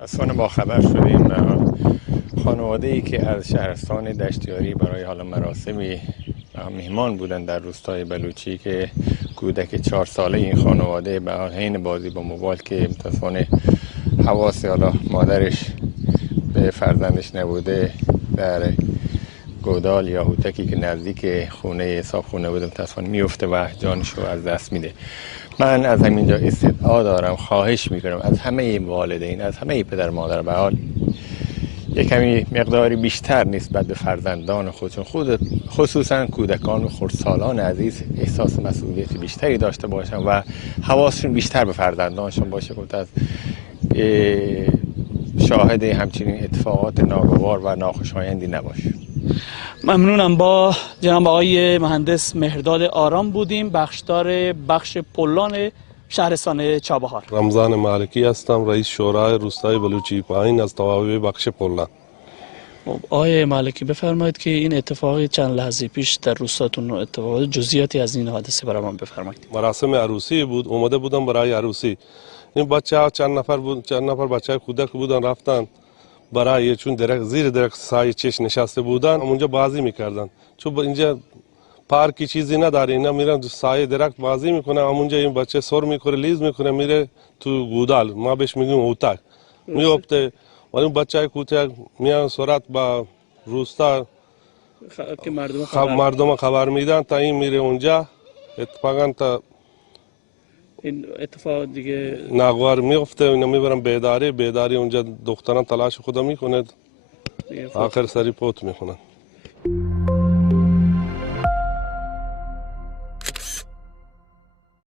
متاسفانه با خبر شدیم خانواده‌ای که از شهرستان دشتیاری برای حالا مراسمی مهمان بودن در روستای بلوچی که کودک 4 ساله این خانواده به حین بازی با موبایل که متاسفانه حواس حالا مادرش به فرزندش نبوده در گودال یا هوتکی که نزدیک خونه حساب خونه بوده متاسفانه میفته و جانشو از دست میده. من از همینجا استدعا دارم، خواهش میکنم از همه والدین، از همه پدر مادر به حال یک کمی مقداری بیشتر نسبت به فرزندان خودشون خصوصا کودکان و خردسالان عزیز احساس مسئولیت بیشتری داشته باشن و حواسشون بیشتر به فرزندانشون باشه که از شاهد همچنین اتفاقات ناگوار و ناخوشایندی نباشه. ممنونم. با جناب آقای مهندس مهرداد آرام بودیم، بخشدار بخش پلان شهرستان چابهار. رمضان مالکی هستم، رئیس شورای روستای بلوچی پایین از توابع بخش پلان. آقای مالکی بفرمایید که این اتفاقی چند لحظه پیش در روستاتون اتفاق جزئیاتی از این حادثه برای من بفرمایید. مراسم عروسی بود، اومده بودم برای عروسی. این بچه‌ها چند نفر بچه‌های کودک بودن، رفتن برای چون زیر درخت سایه چش نشسته بودن اونجا بازی میکردن. چون اینجا پارکی چیزی نداره، اینا میرن سایه درخت بازی میکنه. اونجا این بچه سر میکنه، لیز میکنه، میره تو گودال، ما بهش میگیم اوتک، میفته. و این بچه کوچک میان سرعت با روستا که مردم خبر میدن تا این میره اونجا. اتفاقا تا این اتفاق دیگه ناگوار میفته، اینا میبرن بیداری اونجا دختران تلاش خدا میکنه، آخر سری پوت میکنن.